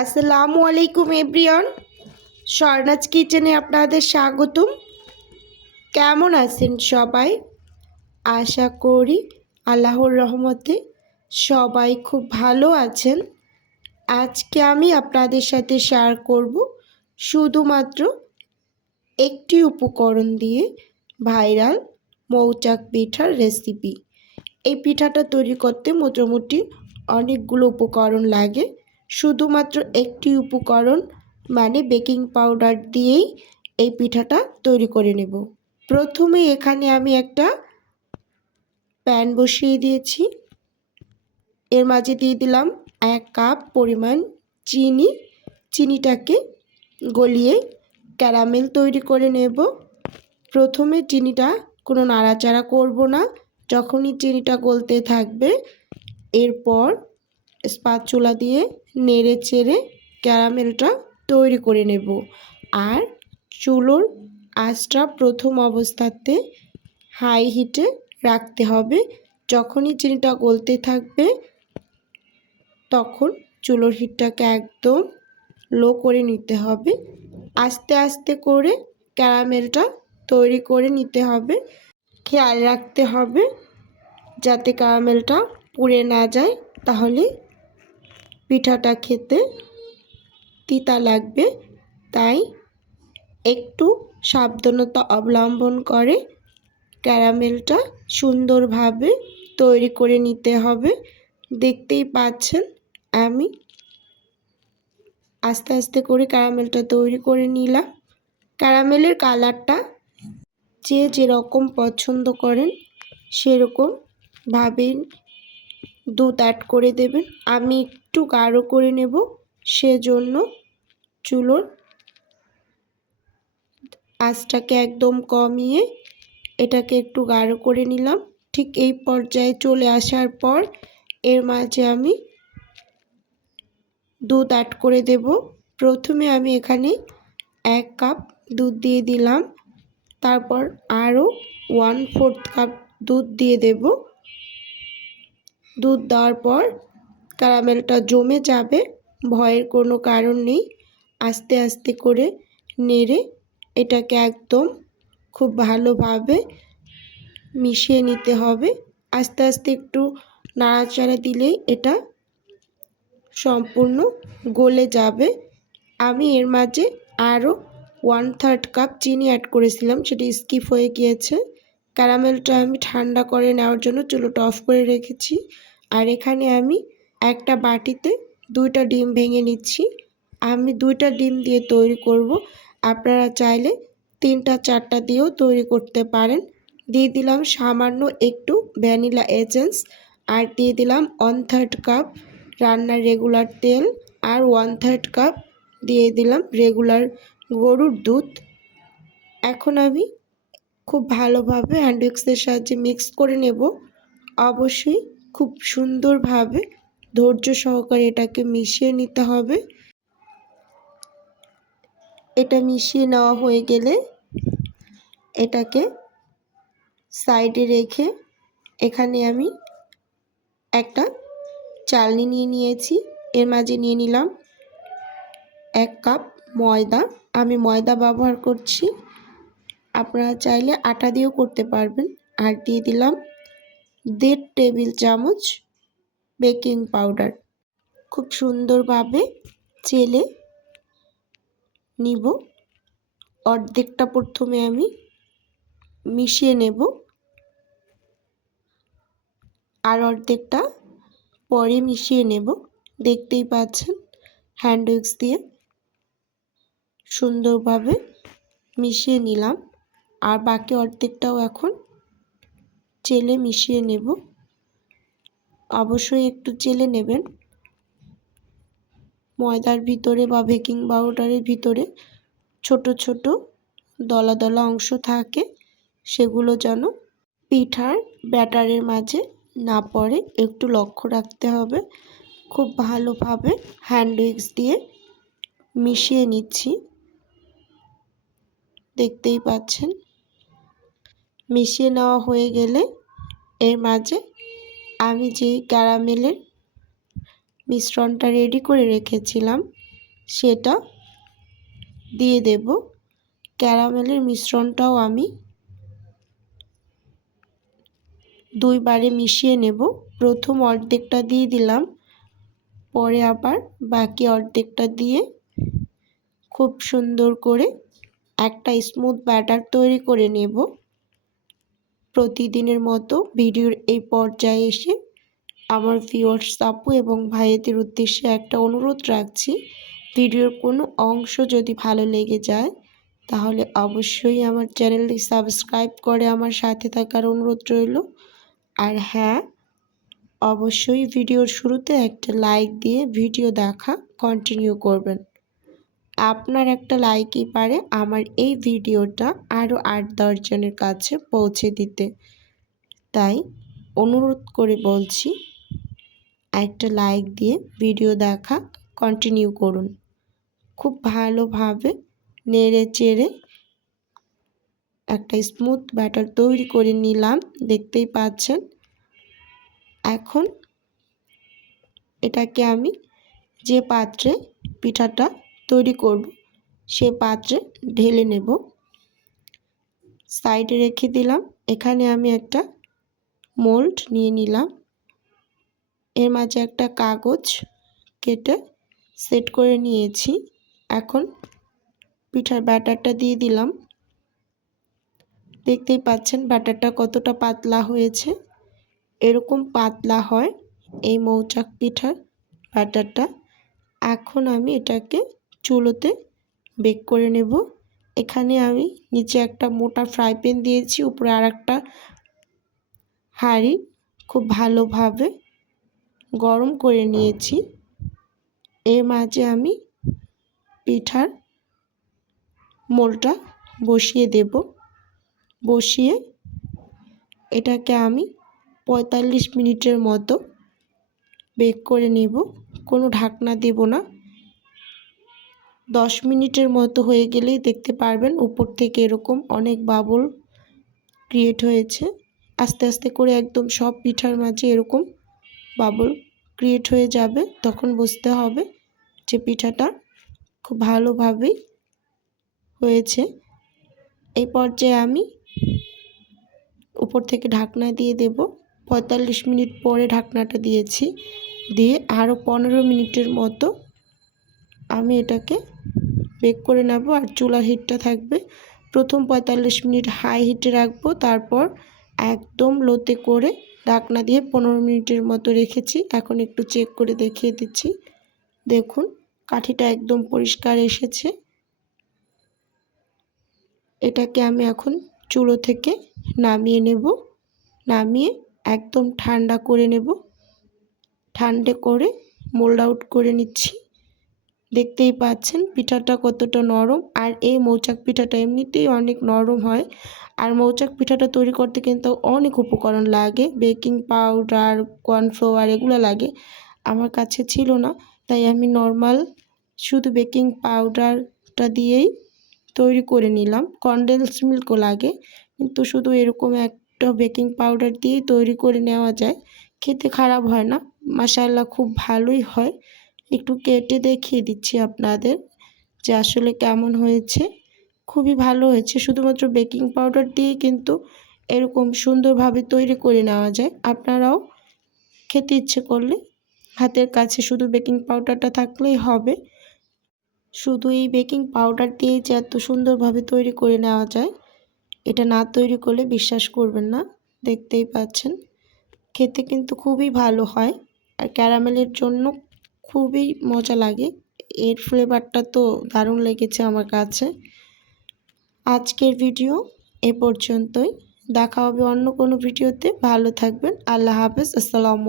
আসসালামু আলাইকুম এভরিওয়ান। স্বর্ণাজ কিচেনে আপনাদের স্বাগতম। কেমন আছেন সবাই? আশা করি আল্লাহর রহমতে সবাই খুব ভালো আছেন। আজকে আমি আপনাদের সাথে শেয়ার করব শুধুমাত্র একটি উপকরণ দিয়ে ভাইরাল মৌচাক পিঠার রেসিপি এই পিঠাটা তৈরি করতে মোটামুটি অনেকগুলো উপকরণ লাগে। শুধুমাত্র একটি উপকরণ মানে বেকিং পাউডার দিয়েই এই পিঠাটা তৈরি করে নেব। প্রথমে এখানে আমি একটা প্যান বসিয়ে দিয়েছি। এর মাঝে দিয়ে দিলাম এক কাপ পরিমাণ চিনি। চিনিটাকে গলিয়ে ক্যারামেল তৈরি করে নেব। প্রথমে চিনিটা কোনো নাড়াচাড়া করব না। যখনই চিনিটা গলতে থাকবে, এরপর স্পাচুলা দিয়ে নেড়ে চেড়ে ক্যারামেলটা তৈরি করে নেব। আর চুলোর আঁচটা প্রথম অবস্থাতে হাই হিটে রাখতে হবে। যখনই চিনিটা গলতে থাকবে, তখন চুলোর হিটটাকে একদম লো করে নিতে হবে। আস্তে আস্তে করে ক্যারামেলটা তৈরি করে নিতে হবে। খেয়াল রাখতে হবে যাতে ক্যারামেলটা পুড়ে না যায়। তাহলে পিঠাটা খেতে তিতা লাগবে, তাই একটু সাবধানতা অবলম্বন করে ক্যারামেলটা সুন্দরভাবে তৈরি করে নিতে হবে। দেখতেই পাচ্ছেন, আমি আস্তে আস্তে করে ক্যারামেলটা তৈরি করে নিলাম। ক্যারামেলের কালারটা যে যেরকম পছন্দ করেন সেরকমভাবে দুধ অ্যাড করে দেবেন। আমি একটু গাঢ় করে নেব, সেজন্য চুলোর আঁচটাকে একদম কমিয়ে এটাকে একটু গাঢ় করে নিলাম। ঠিক এই পর্যায়ে চলে আসার পর এর মাঝে আমি দুধ অ্যাড করে দেব। প্রথমে আমি এখানে এক কাপ দুধ দিয়ে দিলাম। তারপর আরও ওয়ান ফোর্থ কাপ দুধ দিয়ে দেব। দুধ দেওয়ার পর ক্যারামেলটা জমে যাবে, ভয়ের কোনো কারণ নেই। আস্তে আস্তে করে নেড়ে এটাকে একদম খুব ভালোভাবে মিশিয়ে নিতে হবে। আস্তে আস্তে একটু নাড়াচাড়া দিলেই এটা সম্পূর্ণ গলে যাবে। আমি এর মাঝে আরও ওয়ান থার্ড কাপ চিনি অ্যাড করেছিলাম, সেটা স্কিপ হয়ে গিয়েছে। ক্যারামেলটা আমি ঠান্ডা করে নেওয়ার জন্য চুলোটা অফ করে রেখেছি। আর এখানে আমি একটা বাটিতে দুইটা ডিম ভেঙে নিচ্ছি। আমি দুইটা ডিম দিয়ে তৈরি করব। আপনারা চাইলে তিনটা, চারটা দিয়েও তৈরি করতে পারেন। দিয়ে দিলাম সামান্য একটু ভ্যানিলা এজেন্স আর দিয়ে দিলাম ওয়ান থার্ড কাপ রান্নার রেগুলার তেল আর ওয়ান থার্ড কাপ দিয়ে দিলাম রেগুলার গরুর দুধ। এখন আমি খুব ভালোভাবে হ্যান্ড উইক্সের সাহায্যে মিক্স করে নেব। অবশ্যই খুব সুন্দরভাবে ধৈর্য সহকারে এটাকে মিশিয়ে নিতে হবে। এটা মিশিয়ে নেওয়া হয়ে গেলে এটাকে সাইডে রেখে এখানে আমি একটা চালনি নিয়ে নিয়েছি। এর মাঝে নিয়ে নিলাম এক কাপ ময়দা। আমি ময়দা ব্যবহার করছি। আপনারা চাইলে আটা দিয়েও করতে পারবেন। আর দিয়ে দিলাম দেড় টেবিল চামচ বেকিং পাউডার। খুব সুন্দরভাবে চেলে নিব। অর্ধেকটা প্রথমে আমি মিশিয়ে নেব। আর অর্ধেকটা পরে মিশিয়ে নেব। দেখতেই পাচ্ছেন হ্যান্ড উইক্স দিয়ে সুন্দরভাবে মিশিয়ে নিলাম। আর বাকি অর্ধেকটাও এখন চেলে মিশিয়ে নেব। অবশ্যই একটু চেলে নেবেন। ময়দার ভিতরে বা বেকিং পাউডারের ভিতরে ছোট ছোট দলা দলা অংশ থাকে, সেগুলো যেন পিঠার ব্যাটারের মাঝে না পড়ে। একটু লক্ষ্য রাখতে হবে। খুব ভালোভাবে হ্যান্ড উইক্স দিয়ে মিশিয়ে নিচ্ছি। দেখতেই পাচ্ছেন? মিশিয়ে নেওয়া হয়ে গেলে এর মাঝে আমি যে ক্যারামেলের মিশ্রণটা রেডি করে রেখেছিলাম, সেটা দিয়ে দেব। ক্যারামেলের মিশ্রণটাও আমি দুইবারে মিশিয়ে নেব। প্রথম অর্ধেকটা দিয়ে দিলাম, পরে আবার বাকি অর্ধেকটা দিয়ে খুব সুন্দর করে একটা স্মুথ ব্যাটার তৈরি করে নেব। প্রতিদিনের মতো ভিডিওর এই পর্যায়ে এসে আমার ভিওয়ার্স আপু এবং ভাইয়েদের উদ্দেশ্যে একটা অনুরোধ রাখছি। ভিডিওর কোনো অংশ যদি ভালো লেগে যায়, তাহলে অবশ্যই আমার চ্যানেলটি সাবস্ক্রাইব করে আমার সাথে থাকার অনুরোধ রইল। আর হ্যাঁ অবশ্যই ভিডিওর শুরুতে একটা লাইক দিয়ে ভিডিও দেখা কন্টিনিউ করবেন। আপনার একটা লাইকই পারে আমার এই ভিডিওটা আরও আট দশজনের কাছে পৌঁছে দিতে। তাই অনুরোধ করে বলছি, একটা লাইক দিয়ে ভিডিও দেখা কন্টিনিউ করুন। খুব ভালোভাবে নেড়ে চেড়ে একটা স্মুথ ব্যাটার তৈরি করে নিলাম, দেখতেই পাচ্ছেন। এখন এটাকে আমি যে পাত্রে পিঠাটা তৈরি করব। সে পাত্রে ঢেলে নেব। সাইডে রেখে দিলাম। এখানে আমি একটা মোল্ড নিয়ে নিলাম। এর মাঝে একটা কাগজ কেটে সেট করে নিয়েছি। এখন পিঠার ব্যাটারটা দিয়ে দিলাম। দেখতেই পাচ্ছেন ব্যাটারটা কতটা পাতলা হয়েছে। এরকম পাতলা হয় এই মৌচাক পিঠার ব্যাটারটা। এখন আমি এটাকে চুলোতে বেক করে নেব। এখানে আমি নিচে একটা মোটা ফ্রাই প্যান দিয়েছি, উপরে আর একটা হাঁড়ি খুব ভালোভাবে গরম করে নিয়েছি। এর মাঝে আমি পিঠার মোলটা বসিয়ে দেব। বসিয়ে এটাকে আমি পঁয়তাল্লিশ মিনিটের মতো বেক করে নেব। কোনো ঢাকনা দেব না। দশ মিনিটের মতো হয়ে গেলেই দেখতে পারবেন উপর থেকে এরকম অনেক বাবল ক্রিয়েট হয়েছে। আস্তে আস্তে করে একদম সব পিঠার মাঝে এরকম বাবল ক্রিয়েট হয়ে যাবে। তখন বুঝতে হবে যে পিঠাটা খুব ভালোভাবেই হয়েছে। এই পর্যায়ে আমি উপর থেকে ঢাকনা দিয়ে দেব। পঁয়তাল্লিশ মিনিট পরে ঢাকনাটা দিয়েছি। দিয়ে আরও পনেরো মিনিটের মতো আমি এটাকে বেক করে নেব আর চুলার হিটটা থাকবে। প্রথম পঁয়তাল্লিশ মিনিট হাই হিটে রাখব, তারপর একদম লোতে করে ঢাকনা দিয়ে পনেরো মিনিটের মতো রেখেছি। এখন একটু চেক করে দেখিয়ে দিচ্ছি। দেখুন, কাঠিটা একদম পরিষ্কার এসেছে। এটাকে আমি এখন চুলো থেকে নামিয়ে নেব। নামিয়ে একদম ঠান্ডা করে নেব। ঠান্ডা করে মোল্ড আউট করে নিচ্ছি। দেখতেই পাচ্ছেন পিঠাটা কতটা নরম। আর এই মৌচাক পিঠাটা এমনিতেই অনেক নরম হয়। আর মৌচাক পিঠাটা তৈরি করতে কিন্তু অনেক উপকরণ লাগে। বেকিং পাউডার, কর্নফ্লাওয়ার এগুলো লাগে। আমার কাছে ছিল না। তাই আমি নর্মাল শুধু বেকিং পাউডারটা দিয়েই তৈরি করে নিলাম। কনডেন্স মিল্কও লাগে। কিন্তু শুধু এরকম একটা বেকিং পাউডার দিয়েই তৈরি করে নেওয়া যায়। খেতে খারাপ হয় না। মাসাল্লা খুব ভালোই হয়। একটু কেটে দেখিয়ে দিচ্ছি আপনাদের যে আসলে কেমন হয়েছে। খুবই ভালো হয়েছে, শুধুমাত্র বেকিং পাউডার দিয়ে কিন্তু এরকম সুন্দরভাবে তৈরি করে নেওয়া যায়। আপনারাও খেতে ইচ্ছে করলে হাতের কাছে শুধু বেকিং পাউডারটা থাকলেই হবে। শুধু এই বেকিং পাউডার দিয়ে যে এত সুন্দরভাবে তৈরি করে নেওয়া যায়, এটা না তৈরি করলে বিশ্বাস করবেন না, দেখতেই পাচ্ছেন। খেতে কিন্তু খুবই ভালো হয়। আর ক্যারামেলের জন্য খুবই মজা লাগে। এর ফ্লেভারটা তো দারুণ লেগেছে আমার কাছে। আজকের ভিডিও এ পর্যন্তই। দেখা হবে অন্য কোনো ভিডিওতে ভালো থাকবেন। আল্লাহ হাফেজ। আসসালামু